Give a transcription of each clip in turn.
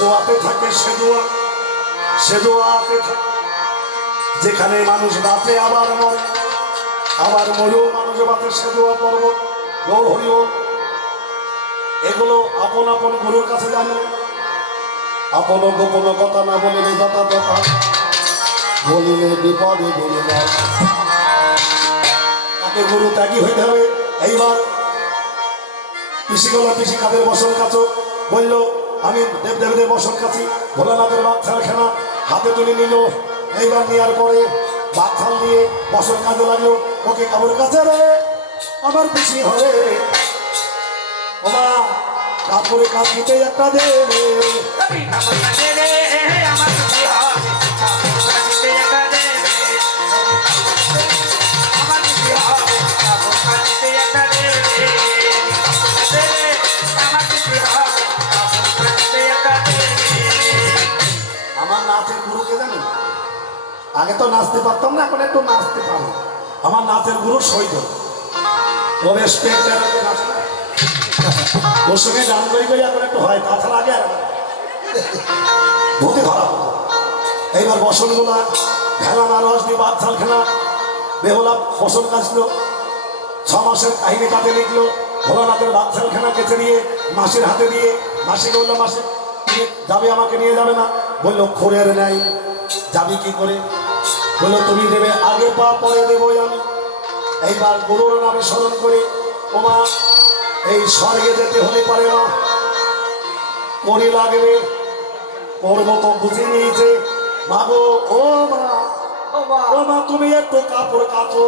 দোয়াতে থাকে সে দোয়া সে দোয়াতে থাকে। যেখানে মানুষ বাঁচে, আবার মরে। আবার মরেও মানুষ বাঁচে সে দোয়া পর্বত, গৌর হরিও এগুলো আপন আপন গুরুর কাছে জানে। আপন গোপন কথা না বলিলে যথা তথা বলিলে বিপদে বলে না তাকে গুরু ত্যাগী হইতে হবে। এইবার পিসিগুলো পিসি কাদের বসন কাছো বলল আমি দেবদেবীদের বসন কাছি ভোলানাথের বাচ্চার খেলা হাতে তুলে নিল। এইবার নেওয়ার পরে বাচ্চাল নিয়ে বসন কাজে লাগল। ওকে কাবুর কাছে রে, আমার খুশি ওমা, কাপড়ে কাজ দিতে একটা দে রে। কবি কাপড় কাটে রে, আমার আগে তো নাচতে পারতাম না, এখন একটু নাচতে পারি আমার নাচের গুরু সৈদ ও বেশ। ওর সঙ্গে গান করি করি এখন একটু হয়, তাছাড়া আগে ভূতি ধরা। এইবার খেলা না, রস দিয়ে বাদ ছাল খেলা। বেহলা বসন কাটলো ছ মাসের কাহিনী কাটে লিখলো। ভোলানাথের বাচ্চার খেলা কেচে দিয়ে, মাসির হাতে দিয়ে, মাসি বলল, মাসি যাবে আমাকে নিয়ে যাবে না? বলল, খোরের নাই যাবি কি করে? বলল তুমি দেবে আগে পা পরে দেবই আমি। এইবার গুরুর নামে স্মরণ করে ওমা এই স্বর্গে যেতে হলে পারে মা করি লাগবে ওর মতো বুঝে নিয়েছে। মাগো ও মা ও মা তুমি একটু কাপড় কাচো।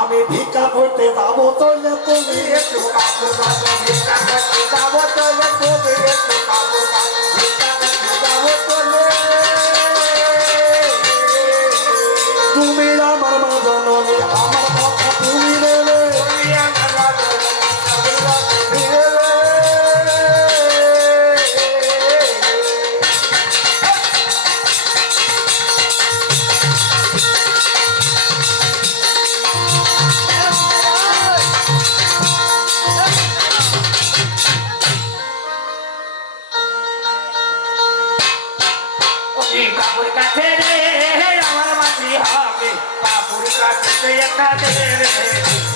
আমি ভিক্ষা করতে যাব তো তুমি একটু কাপড় কাটে ভিক্ষা করতে যাব তো তুমি একটু কাপড় কাটে ভিক্ষা করতে যাব তো কাছে রে আমার মাঝি হবে কাপড় কাছে একটা দে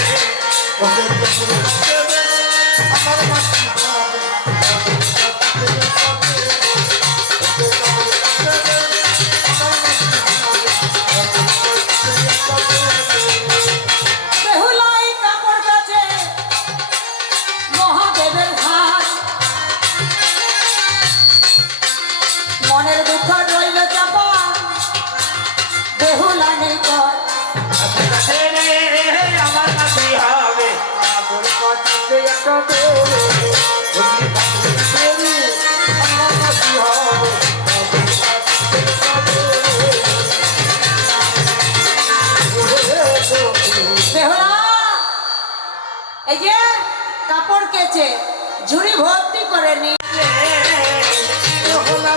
কাপড় কাছে ভর্তি করে নিয়ে বেহুলা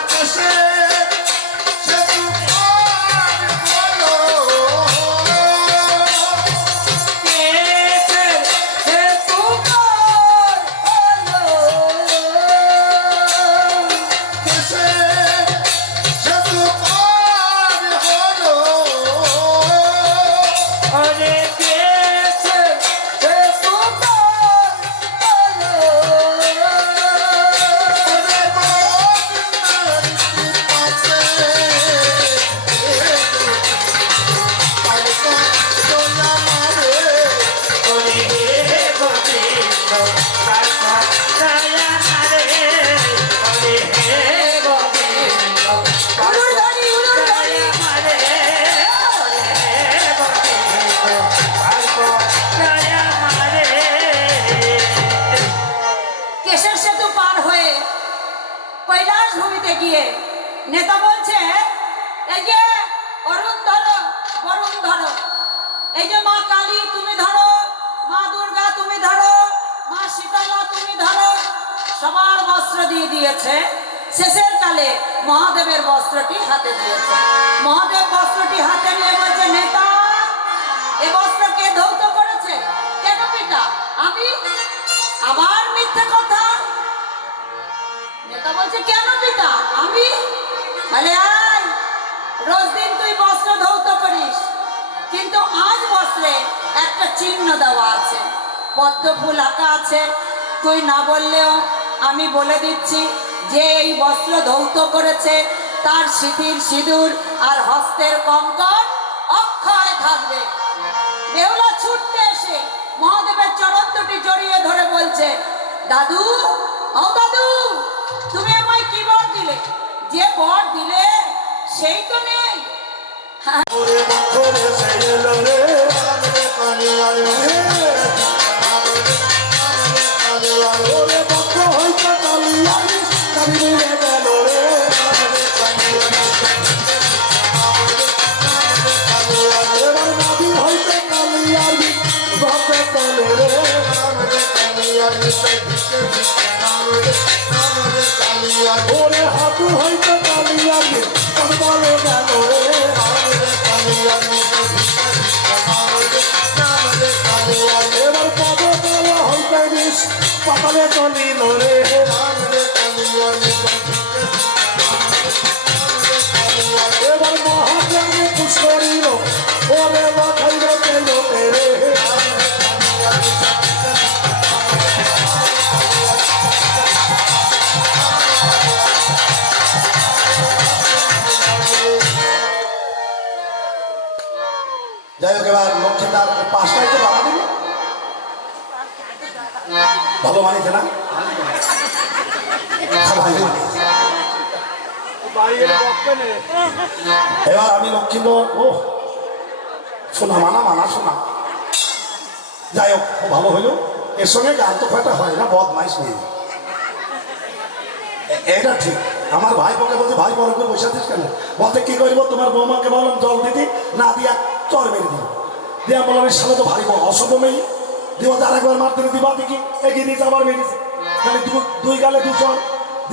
গিয়ে নেতা বলছে, এই যে অরুণ ধরো, বরুণ ধরো। এই যে মা কালী তুমি ধরো, মা দুর্গা তুমি ধরো, মা শীতলা তুমি ধরো। সবার বস্ত্র দিয়ে দিয়েছে। শেষের কালে মহাদেবের বস্ত্রটি হাতে দিয়েছে। মহাদেব বস্ত্রটি হাতে নিয়ে বলছে, নেতা, এ বস্ত্র কে ধৌত করেছে? কেন পিতা? আমি আমার মিথ্যে কথা নেতা বলছে, কেন পিতা? আমি? বলে, আয়, রোজ দিন তুই বস্ত্র ধৌত করিস, কিন্তু আজ বস্ত্রে একটা চিহ্ন দেওয়া আছে, পদ্ম ফুল আঁকা আছে। তুই না বললেও আমি বলে দিচ্ছি, যে এই বস্ত্র ধৌত করেছে, তার সিঁথির সিঁদুর আর হস্তের কঙ্কন অক্ষয় থাকবে। বেহুলা ছুটতে এসে মহাদেবের চরণ জড়িয়ে ধরে বলছে, দাদু, ও দাদু তুমি আমায় কি বর দিলে? যে বর দিলে সেই তো নেই। এবার আমি লক্ষ্মীন্দর ও শোনা মানা মানা শোনা। যাই হোক খুব ভালো হইল এর সঙ্গে গান তো ফাটা হয় না বদমাইশ নেই। এ- এটা ঠিক। আমার ভাই পকে বলছে ভাই বড় করে বসে আছিস কেন? বলতে কি করব? তোমার বৌমাকে বললাম জল দিদি না দিয়া চর মেরে দিল দিয়া বললাম এই সালে তো ভাই বড় অশুভ মেয়ে। দিবা তার একবার মার মারতে দিবা দেখি এগিয়ে দিয়েছে আবার মেরেছে তাহলে দুই গালে দু চর।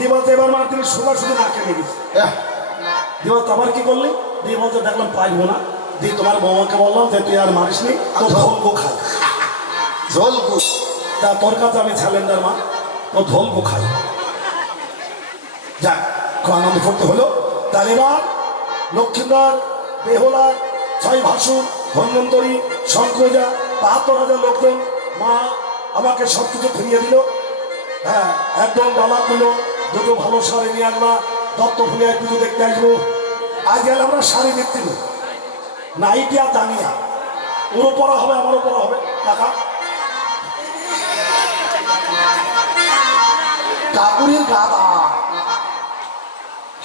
বলছে এবার মারতে সোজা শুধু নাকে মেরেছে তো আবার কি করলি? দিয়ে বলছে দেখলাম পাইবো না। দিয়ে তোমার বৌমাকে বললাম যে তুই আর মারিস নি তো ধলকো খাই। ঝোলকু তা তোর কাছে আমি স্যালেন্ডার মা তো ধলকো খাই। যাক খুব আনন্দ ফুর্তি হলো। তাহলে এবার লক্ষ্মীন্দর বেহলা ছয় ভাসুর ধন্বন্তরী শঙ্করজা বাহাত্তর হাজার লোকজন মা আমাকে সব কিছু ফিরিয়ে দিল। হ্যাঁ একদম ডালা করল দুটো ভালো শাড়ি নিয়ে আসবা দত্ত ফুলে পুজো দেখতে আসব। আজ গেলে আমরা শাড়ি দেখতে নেই। নাইটি ওরও পড়া হবে আমারও পড়া হবে। টাকা। কাকুরের গাদা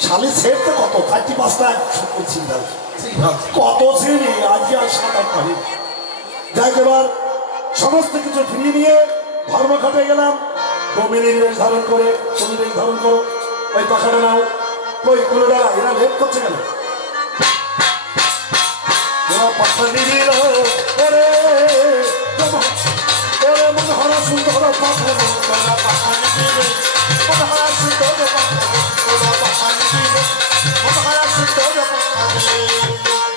শালি সেট তো কত? চারটি পাঁচটা চিন্তা কত শ্রেণি? আজকে আর সাত আট পারি যাই এবার সমস্ত কিছু ফিরিয়ে নিয়ে ধর্মঘাটে গেলাম। ডোমিনির বেশ ধারণ করে তুমি ধারণ করো। ওই পাখাটা নাও। ওই কুলোটা এরা লেট করছে কেন? এরা পাখা দিল। ওরে তোমার- ওরে, মনে হরা সুন্দর পাখা পাখা দিলে। মনে হরা সুন্দর পাখা দিলে।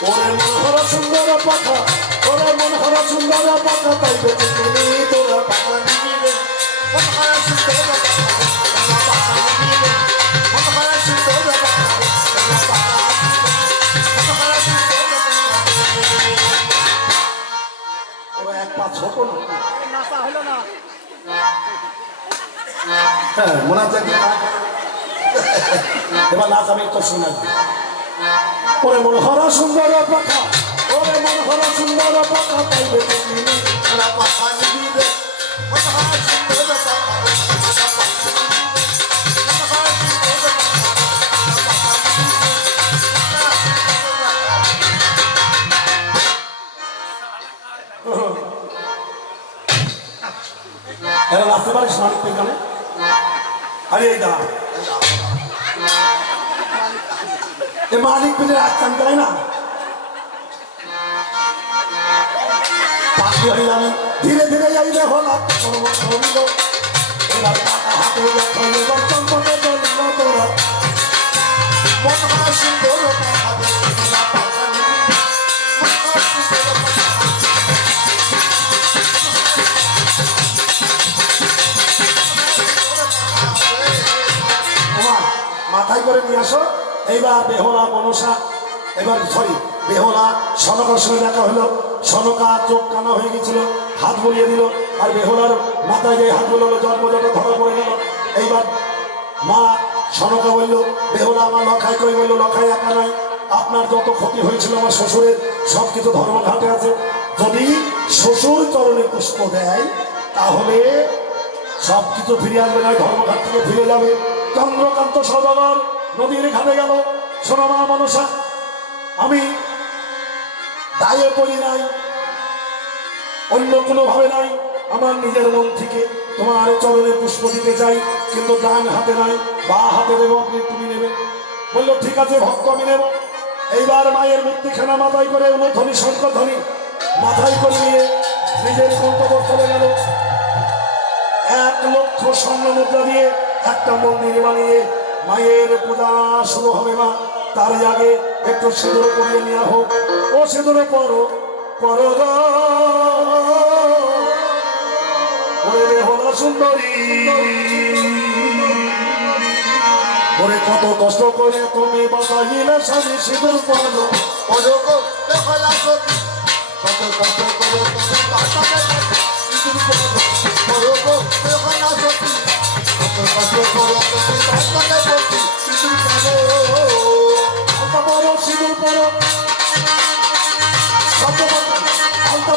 মনে হরা সুন্দর পাখা পাখা ওরে, মন হরা তাই বেঁচে হ্যাঁ মনে হচ্ছে এবার নাচ আমি একটু শোনাই ওরে মন হরা সুন্দর পাখা, ওরে মন হরা সুন্দর পাখা পাইবে এরা নাচতে পারিস মালিক এখানে আরে এই দা এ মালিক পেলে রাখতাম তাই না? পাখি হয়ে যাবে। ধীরে ধীরে যাইলে হলা হইল এবার টাকা করে নিয়ে আসো। এইবার বেহলা মনসা, এবার সরি বেহলা সনকার সঙ্গে দেখা হলো, সনকা চোখ কানা হয়ে গেছিল, হাত বলিয়ে দিল, আর বেহলার মাথায় যে হাত বলল জন্মজট ধরা পড়ে গেল, এইবার মা সনকা বলল, বেহলা আমার লখাই কই? বলল লখাই একা নাই। আপনার যত ক্ষতি হয়েছিল আমার শ্বশুরের, সব কিছু ধর্মঘাটে আছে। যদি শ্বশুর চরণে পুষ্প দেয়, তাহলে সব কিছু ফিরে আসবে না, ধর্মঘাট থেকে ফিরে যাবে। চন্দ্রকান্ত সদাগর নদীর ঘাটে গেল। সোনামা মনসা, আমি দায়ে পড়ি নাই, অন্য কোনো ভাবে নাই। আমার নিজের মন থেকে তোমার চরণে পুষ্প দিতে চাই, কিন্তু ডান হাতে নাই, বা হাতে দেবো আপনি, তুমি নেবে। বলল, ঠিক আছে ভক্ত, আমি নেব। এইবার মায়ের মূর্তিখানা মাথায় করে ধ্বনি শঙ্কর ধ্বনি মাথায় করে নিয়ে নিজের গন্তব্য চলে গেল। এক লক্ষ স্বর্ণ মুদ্রা দিয়ে একটা মন্দির বানিয়ে মায়ের পূজা শুরু হবে না তার আগে একটু সিঁদুর করিয়ে নেওয়া হোক। ও সিঁদুরে পরো গো। ওরে বেহলা সুন্দরী। ওরে কত কষ্ট করে তুমি বাঁচাইলে স্বামী সিঁদুর বেহলা সতী কত কত করে তুমি করো করে করো পরো সিঁদুর করো।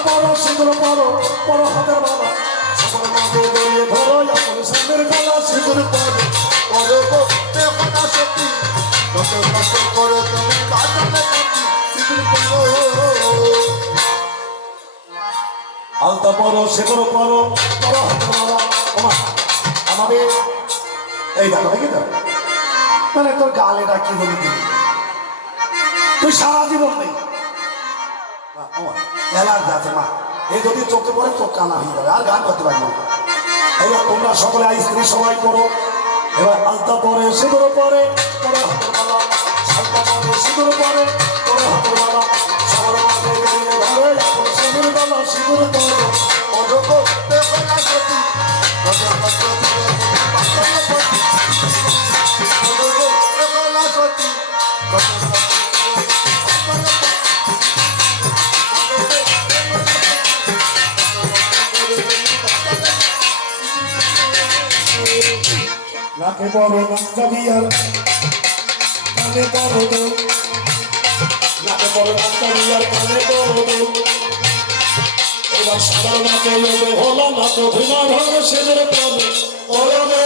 পরো সিঁদুর পরো পরো হাতের বাবা সবার মাঝে জড়িয়ে ধরো এখন সামনের গলা সিঁদুর পরো ওরকো বেহলা সতী কত কত করে বসি ইদুর আলতা পরো, সেগুলো পরো পরো আমাদের এই দেখো, দেখি তো। মানে তোর গাল এটা কি বলি তুই সারা জীবন নেই। মা এই যদি চোখে পড়ে কানা হয়ে যাবে। আর গান করতে পারব এবার তোমরা সকলে স্ত্রী সবাই করো। এবার আলতা পরে, সিঁদুর পরে পরে হাতের মালা। আলতা পরে, সিঁদুর পরে সিঁদুর পরে। বড় নাস্তাবিয়ার কানে বড় দোল। নাকে বড় নাস্তাবিয়ার কানে বড় দোল। এবার সবার নাচে হলো নাচ ধুনা ধরে সেদের পরে বড়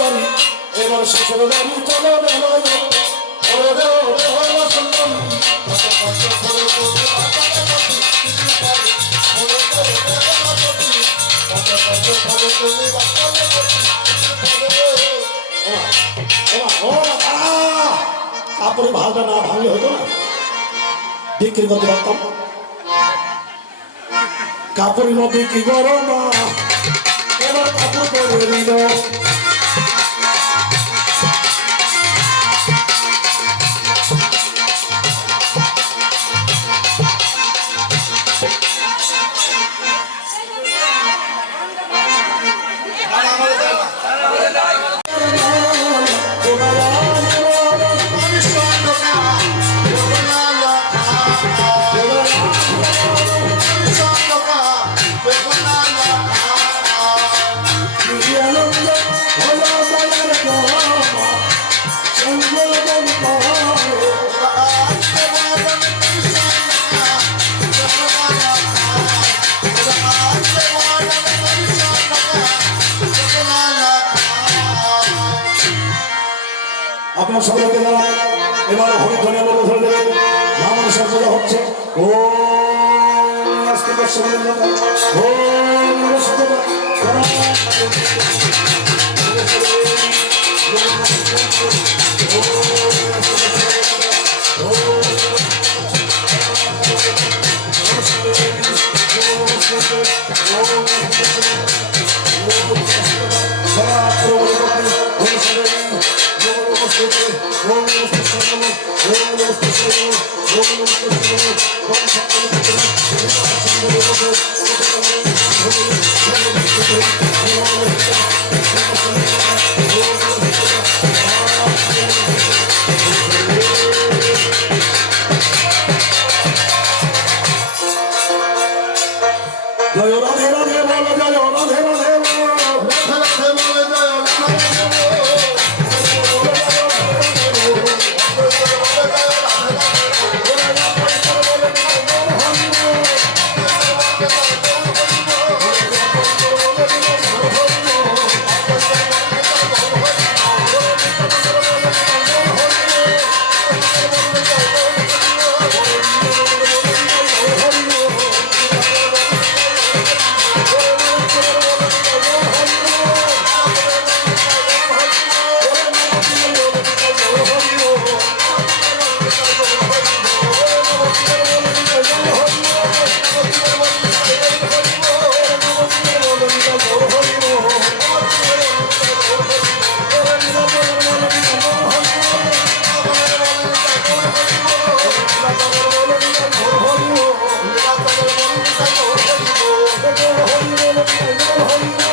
বাড়ি, এবার শ্বশুর বাড়ি চলো বেলায় ওরে রে, ওরে হলো সুন্দরী তারপরে ভালটা না ভাঙলে হতো না। বিক্রি করতে পারতাম। কাপড়ের মধ্যে কি গরম এবার ঠাকুর করে দিল সকলকে যারা এবার হরিধ্বনি বলে ধরে দেবেন। মা মানুষের হচ্ছে। ও আজকে দর্শক Thank you. হরি